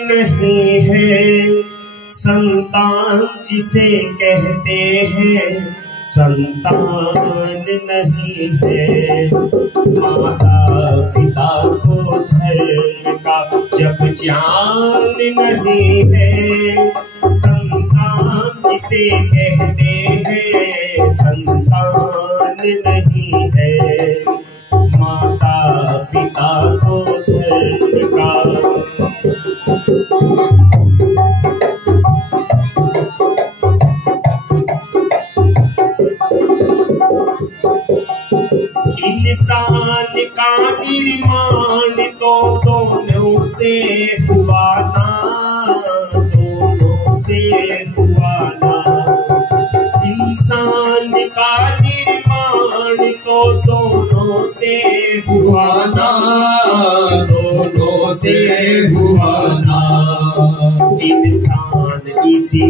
नहीं है संतान जिसे कहते हैं, संतान नहीं है। माता पिता को धर्म का जब ज्ञान नहीं है, संतान जिसे कहते हैं, संतान नहीं है। माता पिता को धर्म का इंसान का निर्माण तो दोनों से हुआ ना, दोनों से हुआ ना। इंसान का निर्माण तो दोनों से हुआ ना, दोनों से हुआ ना। इंसान इसी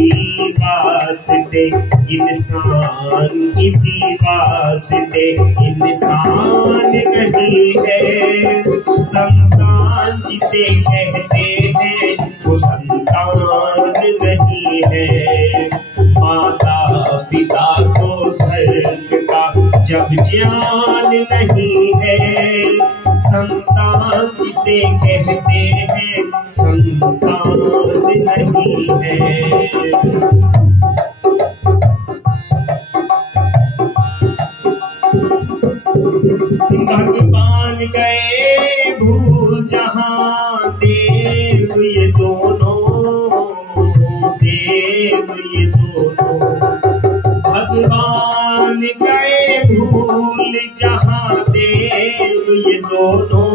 वास्ते, इंसान इसी वास्ते इंसान नहीं है। संतान जिसे कहते हैं, वो संतान नहीं है। माता पिता को धर्म का जब ज्ञान नहीं है, संतान जिसे कहते हैं, संतान नहीं है। भगवान गए भूल जहां, देव ये दोनों, देव ये दोनों। भगवान गए भूल जहां, देव ये दोनों,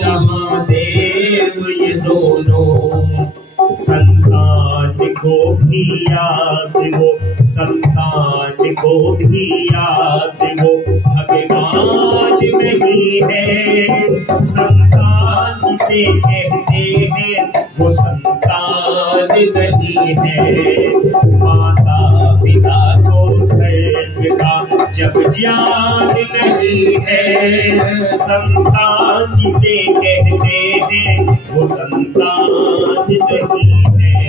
जहां देव ये दोनों। संतान को भी याद हो, संतान को भी याद हो, भगवान नहीं है। संतान जिसे कहते हैं, वो संतान नहीं है। माता पिता को धर्म का जब ज्ञान नहीं है, संतान जिसे कहते हैं, वो संतान नहीं है।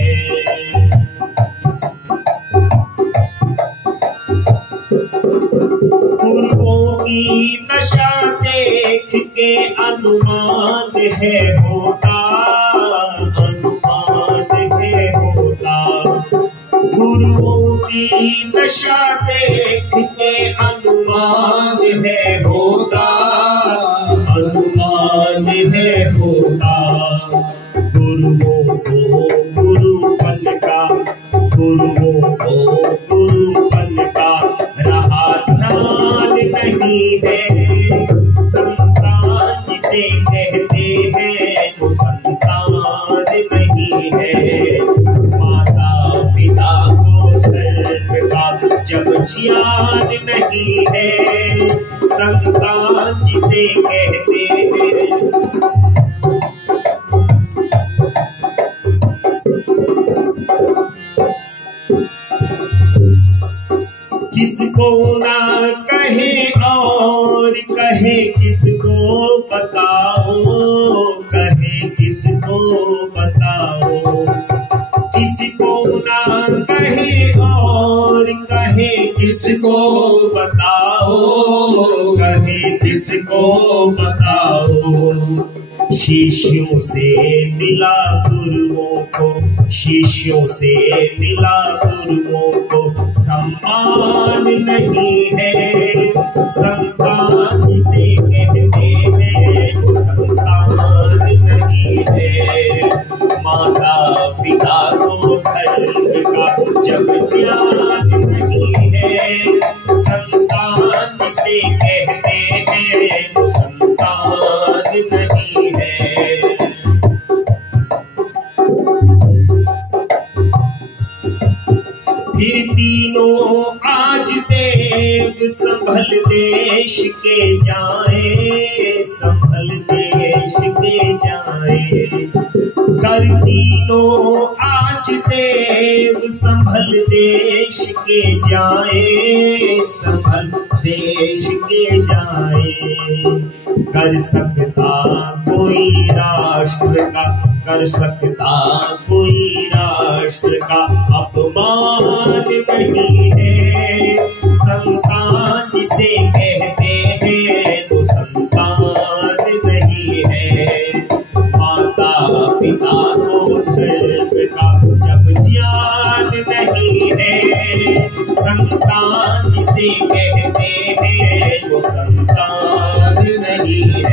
गुरुओं की दशा देख के अनुमान है होता, अनुमान है होता। गुरुओं की दशा देख के अनुमान है होता, अनुमान है होता। गुरुओं को गुरुपन का, गुरुओं को गुरुपन का रहा ध्यान नहीं है। संतान जिसे कहते हैं, वो संतान नहीं है। माता पिता को धर्म का जब ज्ञान नहीं है, संतान जिसे कहते हैं। किसको ना कहे और कहे किसको बताओ, कहे किसको बताओ। किसको ना कहे और कहे किसको बताओ, कहे किसको बताओ। शिष्यों से मिला गुरुओं को, शिष्यों से मिला गुरुओं को सम्मान नहीं है। संतान जिसे कहते हैं, वो संतान नहीं है। माता पिता को धर्म का जब ज्ञान नहीं है, संतान जिसे कहते हैं, वो संतान नहीं है। फिर तीनों आज देव संभल देश के जाए, संभल देश के जाए। कर तीनों आज देव संभल देश के जाए, संभल देश के जाए। कर सकता कोई राष्ट्र का कर सकता कोई राष्ट्र का अपमान नहीं है। संतान जिसे कहते हैं वो संतान नहीं है। माता पिता को धर्म का जब ज्ञान नहीं है, संतान जिसे कहते हैं वो संतान नहीं